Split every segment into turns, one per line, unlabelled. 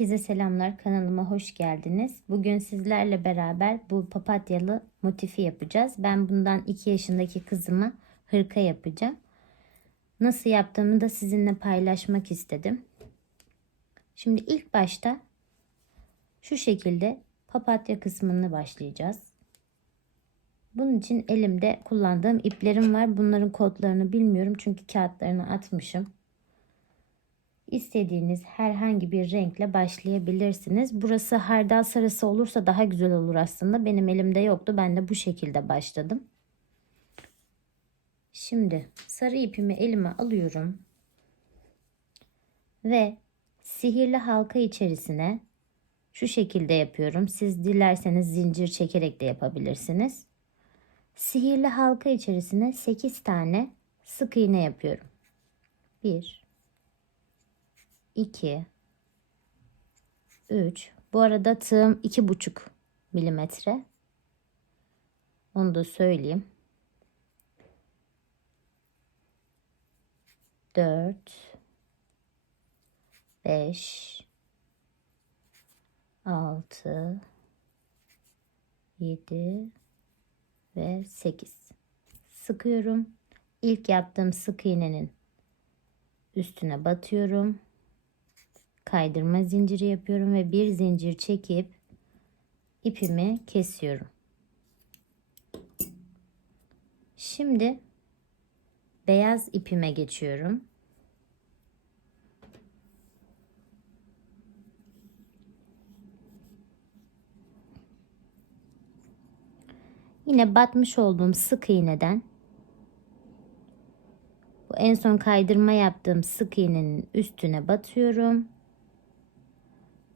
Herkese selamlar kanalıma hoş geldiniz. Bugün sizlerle beraber bu papatyalı motifi yapacağız. Ben bundan 2 yaşındaki kızıma hırka yapacağım. Nasıl yaptığımı da sizinle paylaşmak istedim. Şimdi ilk başta şu şekilde papatya kısmını başlayacağız. Bunun için elimde kullandığım iplerim var. Bunların kodlarını bilmiyorum çünkü kağıtlarını atmışım. İstediğiniz herhangi bir renkle başlayabilirsiniz. Burası hardal sarısı olursa daha güzel olur aslında. Benim elimde yoktu. Ben de bu şekilde başladım. Şimdi sarı ipimi elime alıyorum. Ve sihirli halka içerisine şu şekilde yapıyorum. Siz dilerseniz zincir çekerek de yapabilirsiniz. Sihirli halka içerisine 8 tane sık iğne yapıyorum. 1 2 3 Bu arada tığım 2,5 milimetre. Onu da söyleyeyim. 4 5 6 7 ve 8 sıkıyorum. İlk yaptığım sık iğnenin üstüne batıyorum kaydırma zinciri yapıyorum ve bir zincir çekip ipimi kesiyorum. Şimdi beyaz ipime geçiyorum. Yine batmış olduğum sık iğneden bu en son kaydırma yaptığım sık iğnenin üstüne batıyorum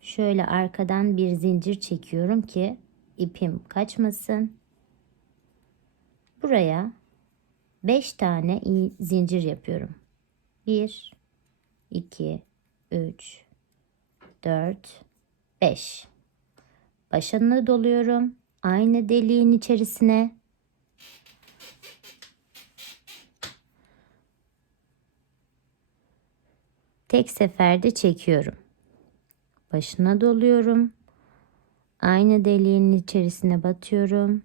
şöyle arkadan bir zincir çekiyorum ki ipim kaçmasın. Buraya 5 tane zincir yapıyorum. 1 2 3 4 5 Başını doluyorum. Aynı deliğin içerisine tek seferde çekiyorum başına doluyorum. Aynı deliğin içerisine batıyorum.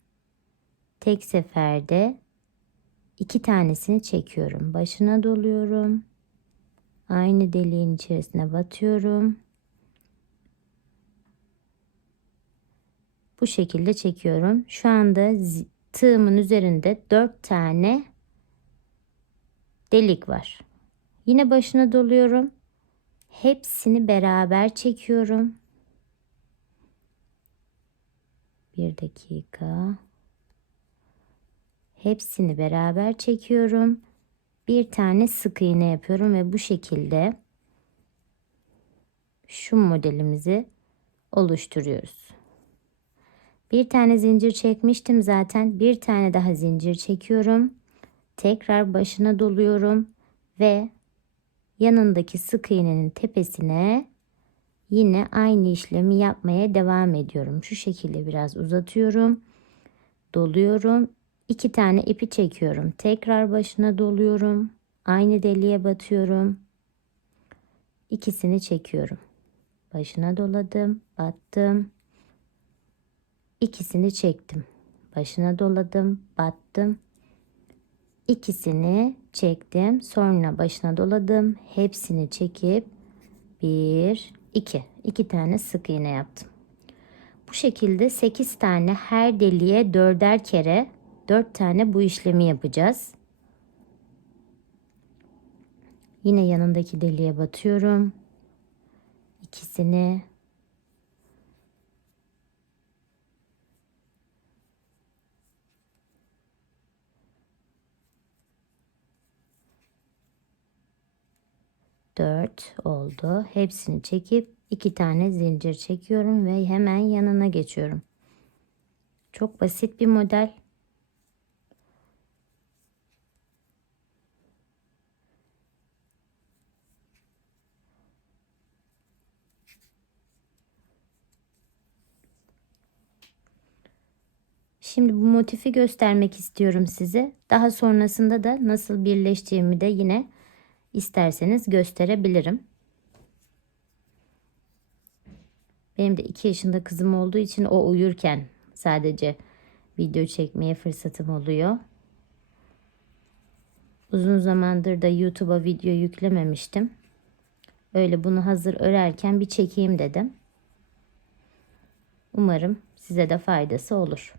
Tek seferde iki tanesini çekiyorum. Başına doluyorum. Aynı deliğin içerisine batıyorum. Bu şekilde çekiyorum. Şu anda tığımın üzerinde dört tane delik var. Yine başına doluyorum. Hepsini beraber çekiyorum. Bir dakika. Hepsini beraber çekiyorum. Bir tane sık iğne yapıyorum ve bu şekilde şu modelimizi oluşturuyoruz. Bir tane zincir çekmiştim zaten. Bir tane daha zincir çekiyorum. Tekrar başına doluyorum ve yanındaki sık iğnenin tepesine yine aynı işlemi yapmaya devam ediyorum. Şu şekilde biraz uzatıyorum. Doluyorum. iki tane ipi çekiyorum. Tekrar başına doluyorum. Aynı deliğe batıyorum. İkisini çekiyorum. Başına doladım, battım. İkisini çektim. Başına doladım, battım. İkisini çektim. Sonra başına doladım. Hepsini çekip bir, iki, iki tane sık iğne yaptım. Bu şekilde 8 tane her deliğe dörder kere 4 tane bu işlemi yapacağız. Yine yanındaki deliğe batıyorum. İkisini 4 oldu. Hepsini çekip iki tane zincir çekiyorum ve hemen yanına geçiyorum. Çok basit bir model. Şimdi bu motifi göstermek istiyorum size. Daha sonrasında da nasıl birleştiğimi de yine isterseniz gösterebilirim. Benim de 2 yaşında kızım olduğu için o uyurken sadece video çekmeye fırsatım oluyor. Uzun zamandır da YouTube'a video yüklememiştim. Öyle bunu hazır örerken bir çekeyim dedim. Umarım size de faydası olur.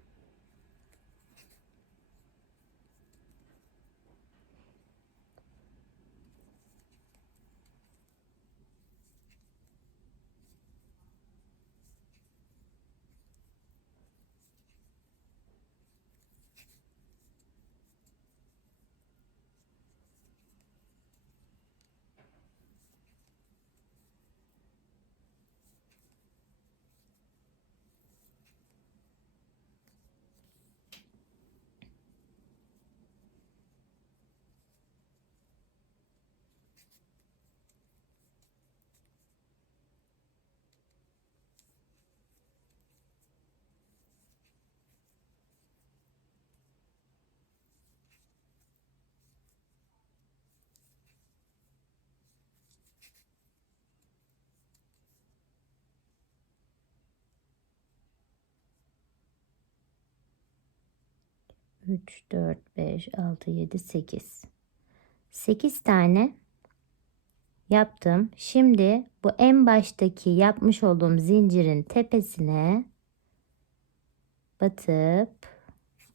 Üç, dört, beş, altı, yedi, sekiz. Sekiz tane yaptım. Şimdi bu en baştaki yapmış olduğum zincirin tepesine batıp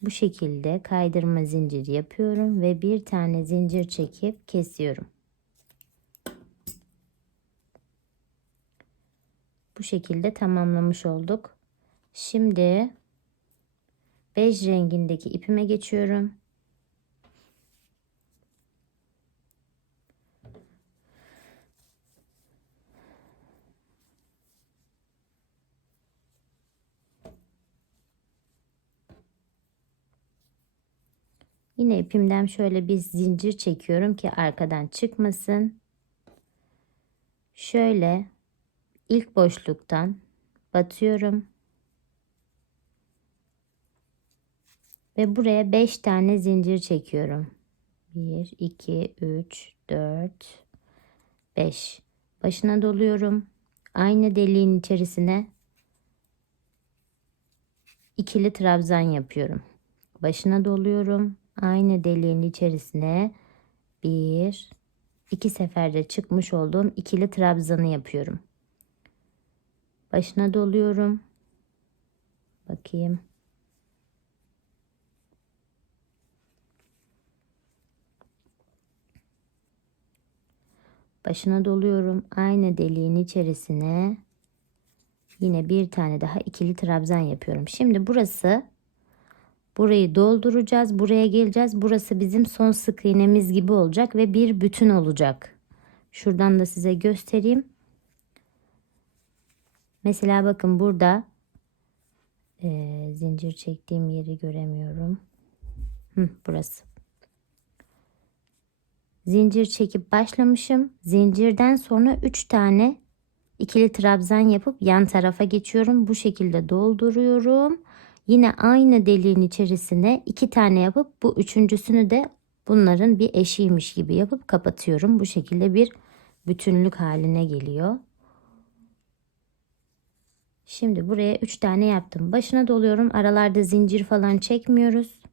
bu şekilde kaydırma zinciri yapıyorum ve bir tane zincir çekip kesiyorum. Bu şekilde tamamlamış olduk. Şimdi bej rengindeki ipime geçiyorum. Yine ipimden şöyle bir zincir çekiyorum ki arkadan çıkmasın. Şöyle ilk boşluktan batıyorum. Ve buraya 5 tane zincir çekiyorum. 1 2 3 4 5 başına doluyorum. Aynı deliğin içerisine ikili trabzan yapıyorum. Başına doluyorum aynı deliğin içerisine bir iki seferde çıkmış olduğum ikili trabzanı yapıyorum. Başına doluyorum. Bakayım. Başına doluyorum. Aynı deliğin içerisine yine bir tane daha ikili trabzan yapıyorum. Şimdi burası Burayı dolduracağız. Buraya geleceğiz. Burası bizim son sık iğnemiz gibi olacak ve bir bütün olacak. Şuradan da size göstereyim. Mesela bakın burada e, zincir çektiğim yeri göremiyorum. Hı, burası. Zincir çekip başlamışım. Zincirden sonra 3 tane ikili trabzan yapıp yan tarafa geçiyorum. Bu şekilde dolduruyorum. Yine aynı deliğin içerisine iki tane yapıp bu üçüncüsünü de bunların bir eşiymiş gibi yapıp kapatıyorum. Bu şekilde bir bütünlük haline geliyor. Şimdi buraya 3 tane yaptım. Başına doluyorum. Aralarda zincir falan çekmiyoruz.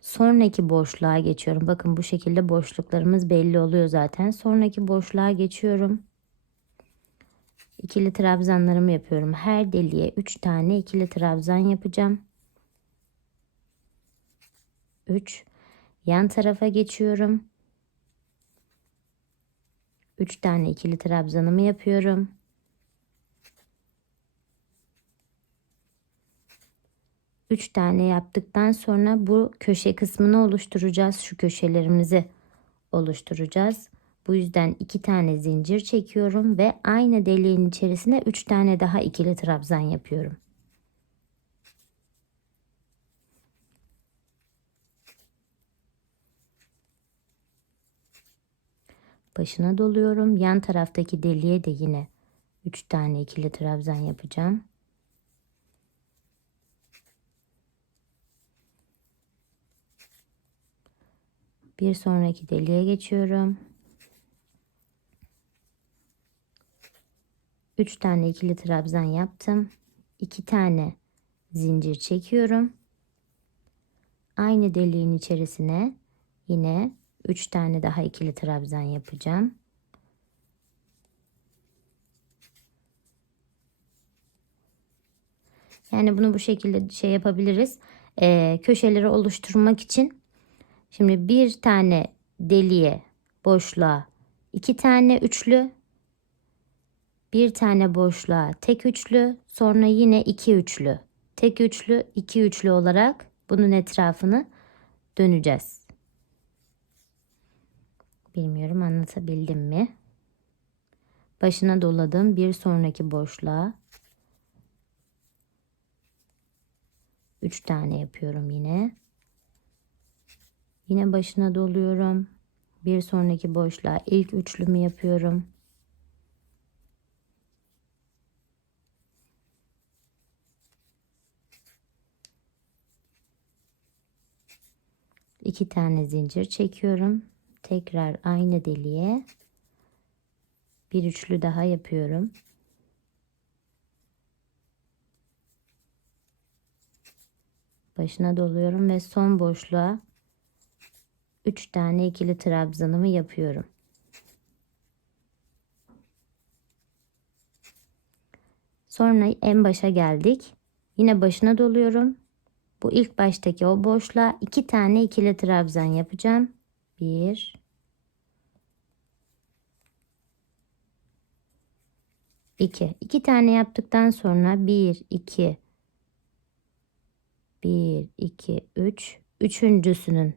Sonraki boşluğa geçiyorum. Bakın bu şekilde boşluklarımız belli oluyor zaten. Sonraki boşluğa geçiyorum ikili trabzanlarımı yapıyorum. Her deliğe 3 tane ikili trabzan yapacağım. 3 yan tarafa geçiyorum. 3 tane ikili trabzanımı yapıyorum. Üç tane yaptıktan sonra bu köşe kısmını oluşturacağız. Şu köşelerimizi oluşturacağız. Bu yüzden iki tane zincir çekiyorum ve aynı deliğin içerisine üç tane daha ikili trabzan yapıyorum. Başına doluyorum. Yan taraftaki deliğe de yine 3 tane ikili trabzan yapacağım. Bir sonraki deliğe geçiyorum. 3 tane ikili trabzan yaptım. 2 tane zincir çekiyorum. Aynı deliğin içerisine yine 3 tane daha ikili trabzan yapacağım. Yani bunu bu şekilde şey yapabiliriz. Ee, köşeleri oluşturmak için şimdi bir tane deliğe boşluğa iki tane üçlü bir tane boşluğa tek üçlü sonra yine iki üçlü tek üçlü iki üçlü olarak bunun etrafını döneceğiz. Bilmiyorum anlatabildim mi? Başına doladım bir sonraki boşluğa 3 tane yapıyorum yine. Yine başına doluyorum. Bir sonraki boşluğa ilk üçlümü yapıyorum. İki tane zincir çekiyorum. Tekrar aynı deliğe bir üçlü daha yapıyorum. başına doluyorum ve son boşluğa 3 tane ikili trabzanımı yapıyorum. Sonra en başa geldik. Yine başına doluyorum. Bu ilk baştaki o boşluğa 2 tane ikili trabzan yapacağım. 1 2 2 tane yaptıktan sonra 1 2 1, 2, 3. Üçüncüsünün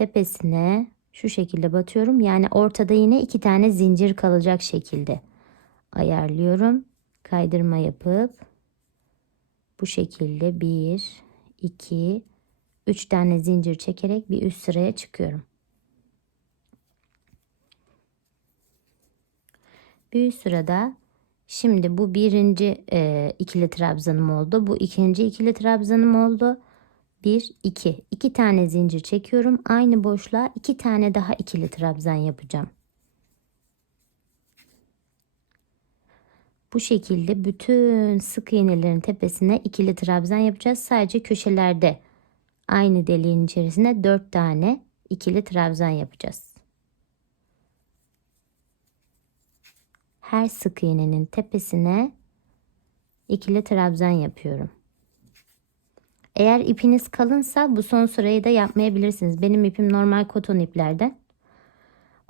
tepesine şu şekilde batıyorum. Yani ortada yine iki tane zincir kalacak şekilde ayarlıyorum. Kaydırma yapıp bu şekilde 1, 2, 3 tane zincir çekerek bir üst sıraya çıkıyorum. Bir üst sırada Şimdi bu birinci e, ikili trabzanım oldu. Bu ikinci ikili trabzanım oldu. Bir, iki. İki tane zincir çekiyorum. Aynı boşluğa iki tane daha ikili trabzan yapacağım. Bu şekilde bütün sık iğnelerin tepesine ikili trabzan yapacağız. Sadece köşelerde aynı deliğin içerisine dört tane ikili trabzan yapacağız. her sık iğnenin tepesine ikili trabzan yapıyorum. Eğer ipiniz kalınsa bu son sırayı da yapmayabilirsiniz. Benim ipim normal koton iplerden.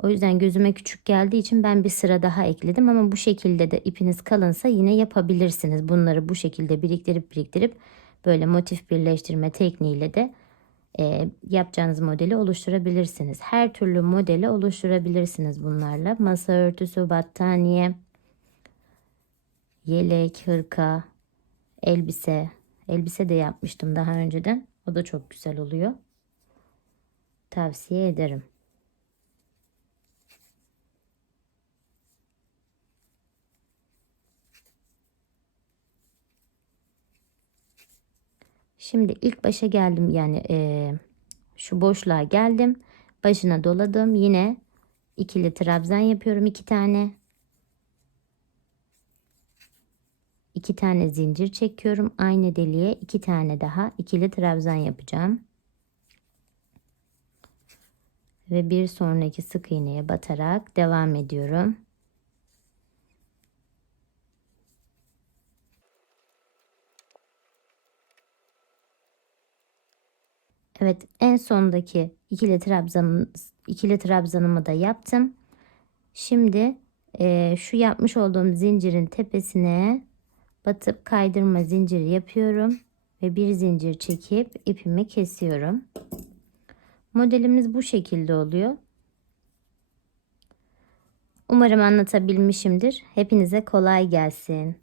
O yüzden gözüme küçük geldiği için ben bir sıra daha ekledim ama bu şekilde de ipiniz kalınsa yine yapabilirsiniz. Bunları bu şekilde biriktirip biriktirip böyle motif birleştirme tekniğiyle de e, yapacağınız modeli oluşturabilirsiniz. Her türlü modeli oluşturabilirsiniz bunlarla. Masa örtüsü, battaniye, yelek, hırka, elbise. Elbise de yapmıştım daha önceden. O da çok güzel oluyor. Tavsiye ederim. Şimdi ilk başa geldim yani e, şu boşluğa geldim. Başına doladım. Yine ikili trabzan yapıyorum iki tane. İki tane zincir çekiyorum. Aynı deliğe iki tane daha ikili trabzan yapacağım. Ve bir sonraki sık iğneye batarak devam ediyorum. Evet en sondaki ikili trabzanım, ikili trabzanımı da yaptım. Şimdi e, şu yapmış olduğum zincirin tepesine batıp kaydırma zinciri yapıyorum ve bir zincir çekip ipimi kesiyorum. Modelimiz bu şekilde oluyor. Umarım anlatabilmişimdir. Hepinize kolay gelsin.